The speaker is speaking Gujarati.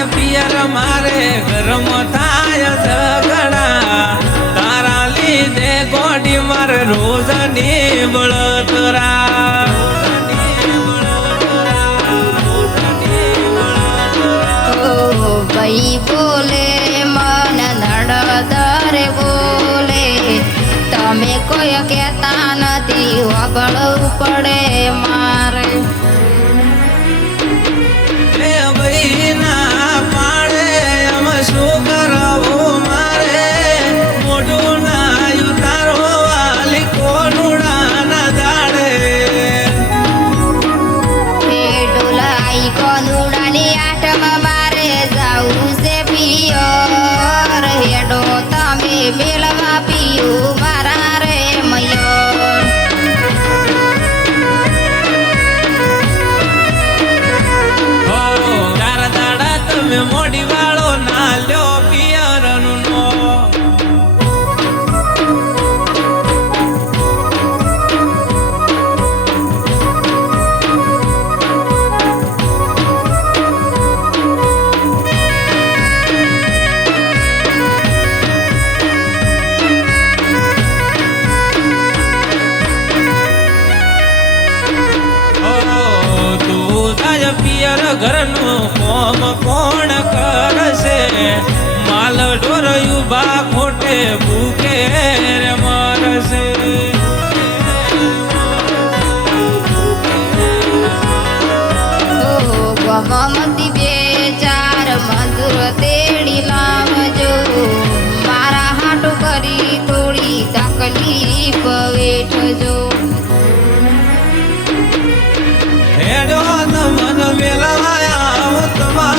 થાય પિયર મારે ગરમ થાય ઝઘડા તારા લીધે ગોડી મારે રોજની બળતરા ભાઈ બોલે મન નડદરે બોલે તમે કોઈ કહેતા નથી વગળવું પડે મારે ભાઈ ના પાડે એમ શું કરવું મારે મોઢું ના ઉતારો વાલી કોનુડા ના દાડે ડોલાઈ કોનુડાની આઠમાં મારે જાવું છે પિયર હેડો તમે મેળવા પીયું મારા રે મયો તમે મોડી વાળો ના લ્યો પિયર નું નો પિયર ઘરનું કોમ કોણ કરશે માલ ઢોરયું બા ખોટે ભૂખે રે મરશે ગમતી બે ચાર મજૂર તેડી લાવજો મારા હાટું કરી થોડી તકલીફ વેઠજો હેડો મન મેળવાયા તમારા